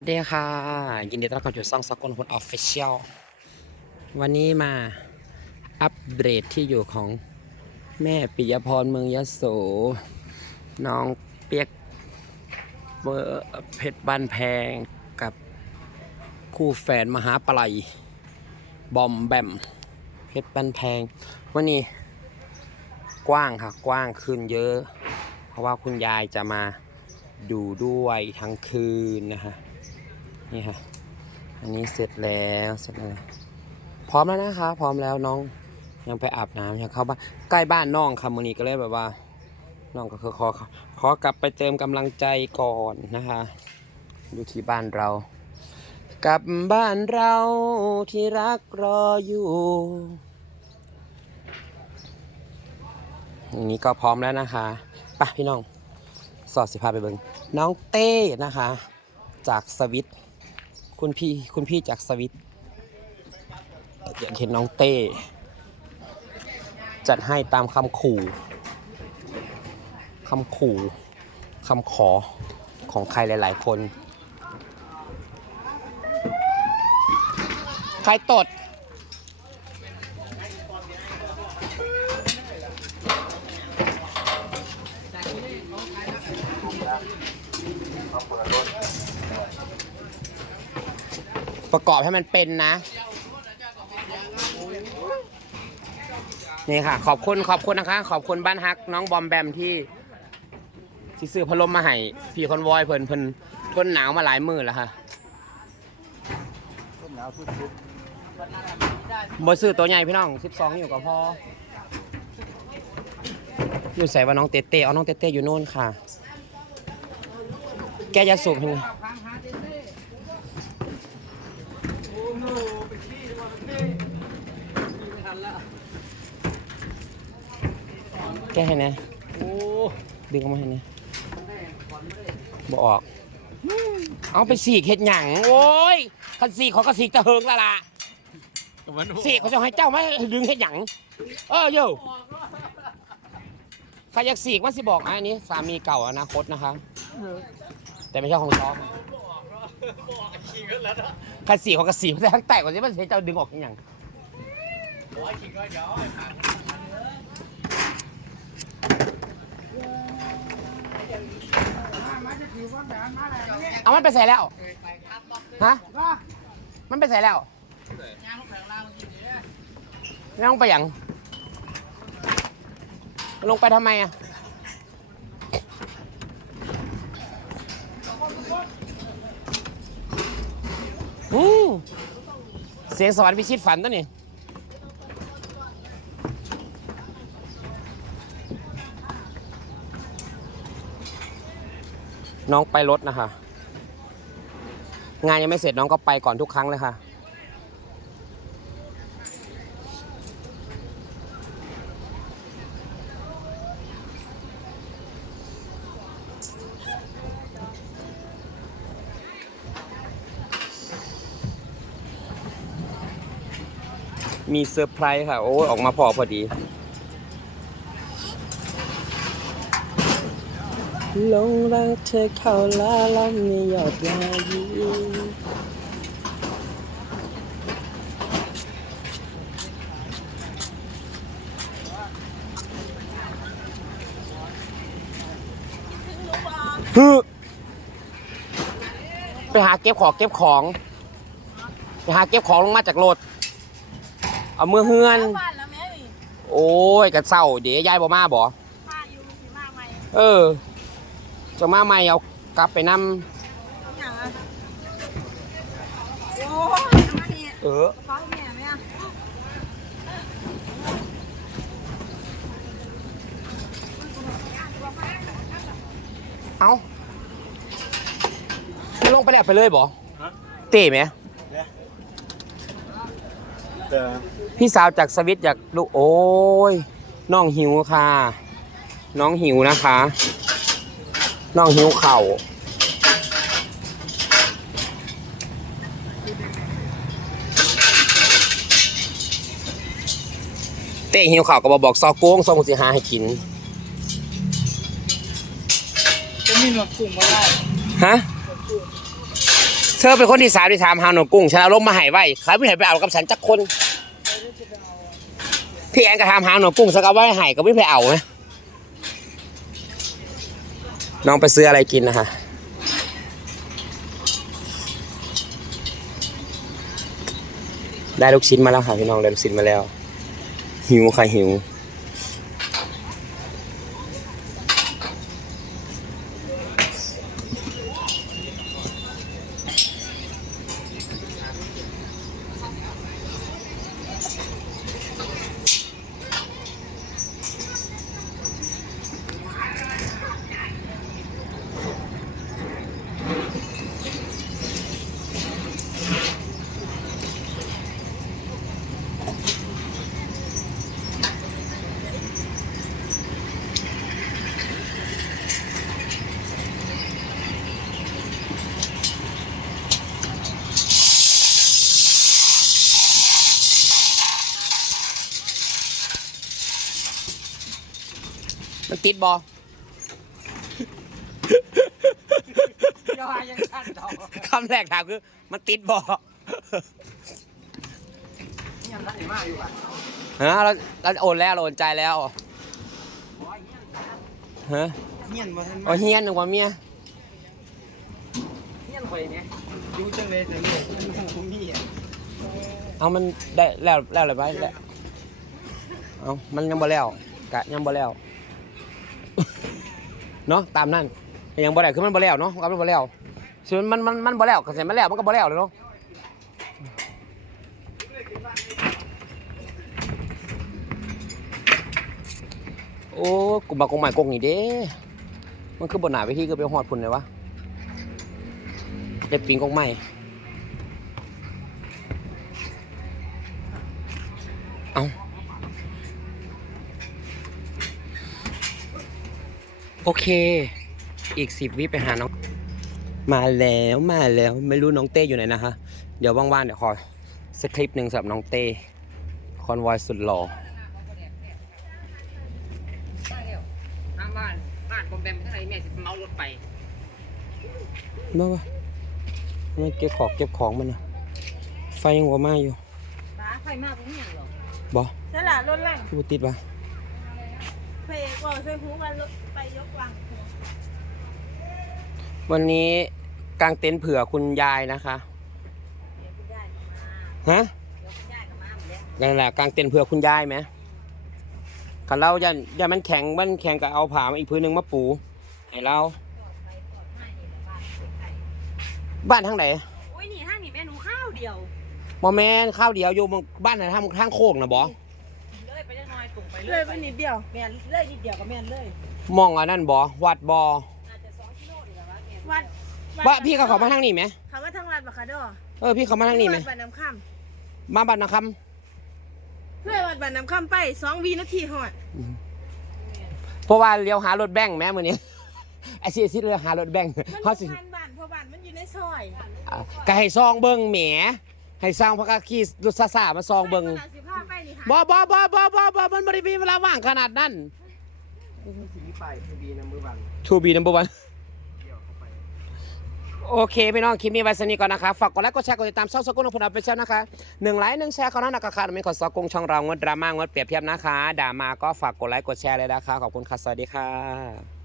สวัสดีค่ะ ยินดีต้อนรับเข้าสู่ช่องสกลคนออฟฟิเชียลวันนี้มาอัปเดตที่อยู่ของแม่ปิยพรเมืองยโสน้องเปียกเบอร์เพชรบ้านแพงกับคู่แฝดมหาปลัย บอมแบม เพชรบ้านแพง วันนี้กว้างค่ะ กว้างขึ้นเยอะ เพราะว่าคุณยายจะมาดูด้วยทั้งคืนนะฮะ นี่ค่ะ อันนี้เสร็จแล้วเสร็จแล้วพร้อมแล้วนะคะ พร้อมแล้วน้องยังไปอาบน้ำยังเข้าบ้านใกล้บ้านน้องค่ะมือนี้ก็เลยแบบว่าน้องก็คือขอขอกลับไปเติมกำลังใจก่อนนะคะอยู่ที่บ้านเรากลับบ้านเราที่รักรออยู่อนนี้ก็พร้อมแล้วนะคะไปพี่น้อง สอดสิพาไปเบิงน้องเต้นะคะ จากสวิต คุณพี่คุณพี่จากสวิตอยากเห็นน้องเต้ จัดให้ตามคำขู่คำขู่คำขอของใครหลาย ๆ คน ใครตด ประกอบให้มันเป็นนะ นี่ค่ะ ขอบคุณขอบคุณนะคะ ขอบคุณบ้านฮัก น้องบอมแบมที่ที่ซื้อพัดลมมาให้พี่คอนวอยเพิ่นเพิ่นทนหนาวมาหลายมือแล้วค่ะต้นหนาวสุดบ่ซื้อตัวใหญ่พี่น้อง 12อยู่กับพ่ออยู่ใส่ว่าน้องเต้เต้เอาน้องเต้เต้อยู่โน่นค่ะ แกจะสูบให้หน่ อยแกให้แหนะโอ้ดึงออกมาให้แหนะบ่ออกเอาไปสีกเห็ดหยังโอ้ยคันสีกเขาก็สีกตะเฮิงและล่ะกับมันสีกเขาจะให้เจ้าไม่ดึงเห็ดหยังเออโย่ใครอยากสีกมันสิบอกนะอันนี้สามีเก่าอนาคตนะคะ แต่ไม่ใช่ของซ้อมคันสีกเขาก็สีกแต่ทั้งแตกกว่าที่มันให้เจ้าดึงออกเห็ดหยังเเอามันไปใส่แล้วฮะมันไปใส่แล้วไม่ต้องไปหยังลงไปทำไมอะอืมเสียงสวรรค์พิชิตฝันตัวนี่ น้องไปรถนะคะ งานยังไม่เสร็จน้องก็ไปก่อนทุกครั้งเลยค่ะ มีเซอร์ไพรส์ค่ะ โอ้ออกมาพอพอดี ลงรักเธอเข้าล้าล้ำในยอดยายีฮึไปหาเก็บของเก็บของไปหาเก็บของลงมาจากรถเอามือเฮือน บ้านแล้วแม่นี่โอ้ยกระเศร้าเดี๋ยวยายบ่มาบ่ผ้าอยู่สีมากไหมเออ จะมาใหม่เอากลับไปนำอย่างอะโอ้ยมานี่เออฟ้าแม่ไหมอะเอาลงไปแล้วไปเลยบ่เต้ไหมเด้อพี่สาวจากสวิตอยากลูกโอ้ยน้องหิวค่ะ น้องหิวนะคะ น้องหิวเข่าวเต้หิวข่าวก็บบอกซอโก้งซอมุสิหาให้กินจะมีหนวดกุ้งมาได้ฮะเธอเป็นคนที่สามที่ถามหาหนูกุ้งฉันเอาลงมาให้ไว้ใครไม่ให้ไปเอากับฉันจักคนพี่แอนก็ถามหาหนูกุ้งสักเอาไว้ให้ก็ไม่ไปเอานะ น้องไปซื้ออะไรกินนะคะได้ลูกชิ้นมาแล้วค่ะพี่น้องได้ลูกชิ้นมาแล้ว หิวใครหิว มันติดบอย่อยังขั้นต่อคำแรกถามคือ มันติดบอยังขั้นมากอยู่อะฮะเราเราโอนแล้วเราโอนใจแล้วฮะเงียนมาทันโอ้เฮียนหนึ่งว่าเมียเงียนไปเนี่ยดูจังเลยแต่เนี่ยมันคงคงมีอะเอามันได้แล้วแล้วอะไรไปแล้วเอามันยังบ่แล้วกะยังบ่แล้ว เนาะตามนั่นยังบ่แล้วคือมันบ่แล้วเนาะมันก็บ่แล้วส่วนมันมันมันบ่แล้วกระแสมันแล้วมันก็บ่แล้วเลยเนาะโอ้กูมากงใหม่กงนี่เด้ มันคือบนหนาไปที่ก็ไปหอดพุ่นเลยวะเด็ดปิงกงใหม่ โอเค อีกสิบวิไปหาน้อง มาแล้วมาแล้วไม่รู้น้องเต้อยู่ไหนนะคะ เดี๋ยวว่างๆเดี๋ยวขอสคริปต์หนึ่งสำหรับน้องเต้คอนวอยสุดหล่อทางบ้านบ้านผมแบมเท่าไหร่แม่สิเมารถไปเมื่อวะมันเก็บของเก็บของมันนะไฟยังหัวมาอยู่ป้าไฟมากเป็นอย่างหรอบอสละรถแรงที่บุติดปะ เพยบอกช่วยหูกันรถไปยกวางวันนี้กางเต็นท์เผื่อคุณยายนะคะเดี๋ยวคุณยายก็มาฮะเดี๋ยวคุณยายก็มาหมดแล้วนั่นแหละกางเต็นท์เผื่อคุณยายไหมคันเราอย่าอย่ามันแข็งมันแข็งก็เอาผ้ามาอีกพื้นหนึ่งมาปูให้เราไปปลอดภัยนี่แหละบ้านเป็นไข่บ้านทางไหนโอ้ยนี่ห้างนี่แม่หนูข้าวเดียวบอแมนข้าวเดียวอยู่บนบ้านไหนทางทางโค้งนะบอเลย ไปได้น้อยตุ่งไปเลยไปนิดเดียวแม่นเลยนิดเดียวก็แม่นเลยมองอันนั้นบอวัดบออาจจะสองกิโลนี่แหละวะแม่วัดว่าพี่เขาเขามาทางนี้ไหมเขาว่าทางวัดบักคาดอเออพี่เขามาทางนี้ไหมวัดบ้านน้ำข้ามมาบ้านนะครับเพื่อวัดบ้านน้ำข้ามไปสองวีนาทีหอดเพราะว่าเลี้ยวหารถแบงค์แม่มือนี้ ไอ้สิสิเลี้ยวหารถแบงค์มันเขาอสิยู่บ้านบ้านเพราะบ้านมันอยู่ในซอยอะก็ให้ซองเบิ้งแหมให้ซองพระกาขี่รถซาซามาซองเบิ้งขนาดสิบห้า ไปนี่หาบอบอบอบอบอบอมันบริมีเวลาว่างขนาดนั้นสีไปคือบีน้ำมือบังทูบีนัมเบอร์วันโอเคพี่น้องคลิปนี้ไว้สนี้ก่อนนะคะฝากกดไลค์กดแชร์กดติดตามช่องสกุลของผมเอาไปเช่านะคะหนึ่งไลค์หนึ่งแชร์เขานั้นนะคะไม่ขอสกุลช่องเรางดดราม่างดเปรียบเทียบนะคะ ด่ามาก็ฝากกดไลค์กดแชร์เลยนะคะ ขอบคุณค่ะสวัสดีค่ะ